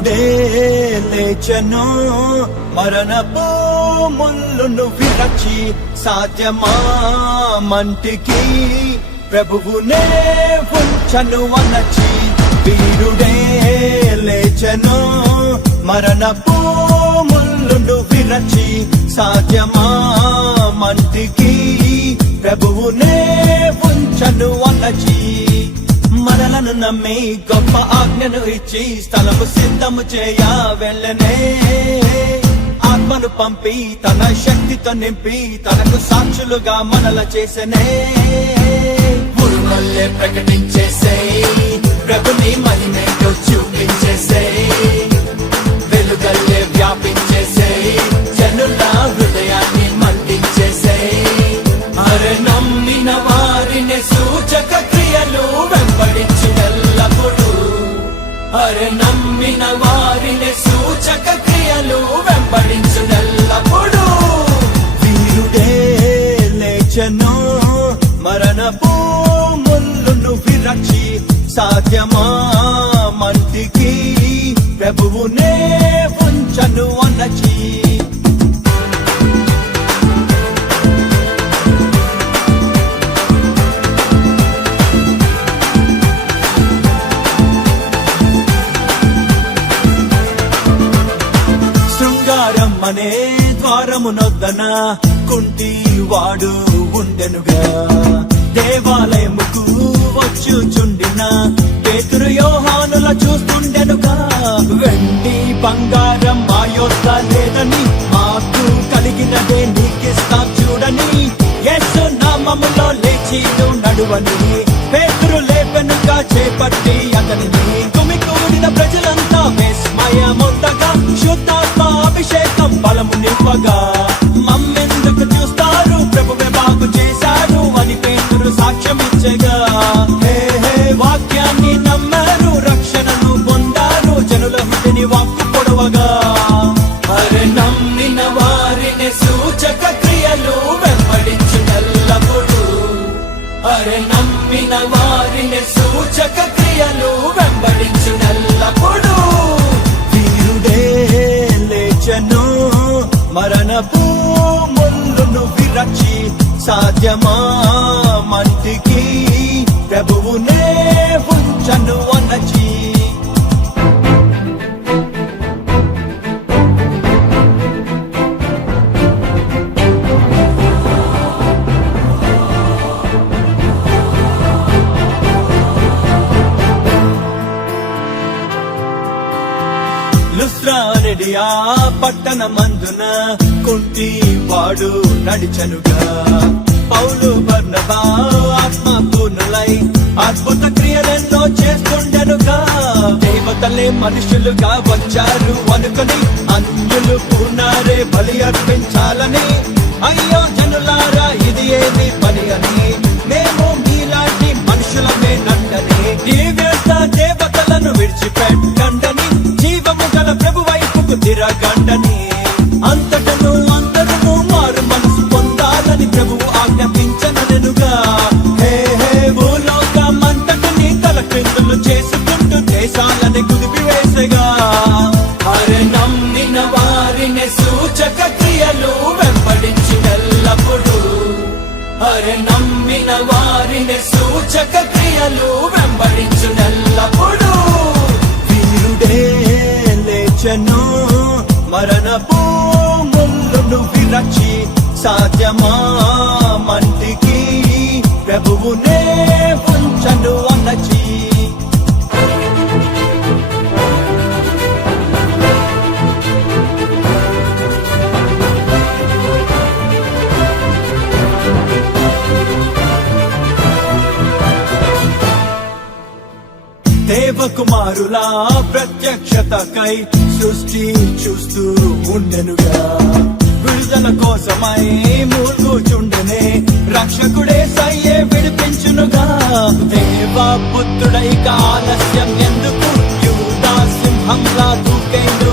వీరుడే లేచెను మరణపు ముళ్ళును విరచి సాధ్యమా మంటికి ప్రభువునే ఉంచను అనచి వీరుడే లేచెను మరణపు ముళ్ళును విరచి సాధ్యమా మంటికి ప్రభువునే ఉంచను అనచి మనలను నమ్మి గొప్ప ఆజ్ఞను ఇచ్చి స్థలము సిద్ధము చేయ వెళ్ళనే ఆత్మను పంపి తన శక్తితో నింపి తనకు సాక్షులుగా మనల చేసనే ఉరుమల్లే ప్రకటించేసే ప్రభుని మహిమేటో చూపించేసే వెలుగల్లే వ్యాపించేసే జనుల హృదయాన్ని మండించేసే అరే నమ్మిన వారిని సూచక క్రియలు వెంబడించునెల్లప్పుడు అరే నమ్మిన వారిని సూచక క్రియలు వెంబడించునెల్లప్పుడు వీరుడే లేచెను మరణపు ముళ్ళును విరచి సాధ్యమా మంటికి ప్రభువునే ఉంచను అనచి అనే ద్వారమునొద్దన కుంటి వాడు ఉండెనుగా దేవాలయముకు వచ్చుచుండిన పేతురు యోహానుల చూస్తుండెనుగా వెండి బంగారం మా యొద్ద లేదని మాకు కలిగినదే నీకిస్తాం చూడని యేసు నామములో లేచి నడువని పేతురు లేపెనుగా చేపట్టి అతనిని గుమికూడిన ప్రజలంతా విస్మయమొందగా శుద్ధాత్మ అభిషేకం బలము నింపగా మమ్మెందుకు చూస్తారు ప్రభువే బాగు చేశాడు అని పేతురు సాక్ష్యం ఇచ్చగా హే హే వాక్యాన్ని నమ్మారు రక్షణను పొందారు జనుల హృదయని వాక్కు పొడవగా అరే నమ్మిన వారిని సూచక క్రియలు వెంబడించునెల్లప్పుడు అరే నమ్మిన వారిని సూచక క్రియలు వెంబడించునెల్లప్పుడు వీరుడే లేచెను మరణపు ముళ్ళును విరచి సాధ్యమా మంటికి ప్రభువునే ఉంచను అనచి లుస్త్రానిడియా పట్టణమందున కుంటి వాడు నడిచనుగా పౌలు బర్నబా ఆత్మపూర్ణులై అద్భుత క్రియలెన్నో చేస్తుండెనుగా దేవతలే మనుషులుగా వచ్చారు అనుకుని అన్యులు పూర్ణారే బలి అర్పించాలని అయ్యో జనులారా ఇది ఏమి పని అని మేము మీలాంటి మనుషులమే నండని ఈ వ్యర్థ దేవతలను విడిచిపెట్టండని జీవము గల ప్రభు వైపుకు తిరగండని అంతటను అందరూ మారు మనసు పొందాలని ప్రభువు ఆజ్ఞాపించననుగా హే హే భూలోకమంతటిని తలక్రిందులు చేసుకుంటూ దేశాలని కుదిపివేసగా అరే నమ్మిన వారిని సూచక క్రియలు వెంబడించునెల్లప్పుడు అరే నమ్మిన వారిని సూచక క్రియలు వెంబడించునెల్లప్పుడు వీరుడే లేచెను మరణపు ముళ్ళును విరచి సాధ్యమా మంటికి ప్రభువునే ఉంచను అనచి దేవకుమారులా ప్రత్యక్షతకై సృష్టి చూస్తూ ఉండెనుగా విడుదల కోసమై మూల్గుచుండెనే రక్షకుడే సయ్యే విడిపించునుగా దేవపుత్రుడై ఆలస్యం ఎందుకు యూదా సింహంలా దూకేంద్రు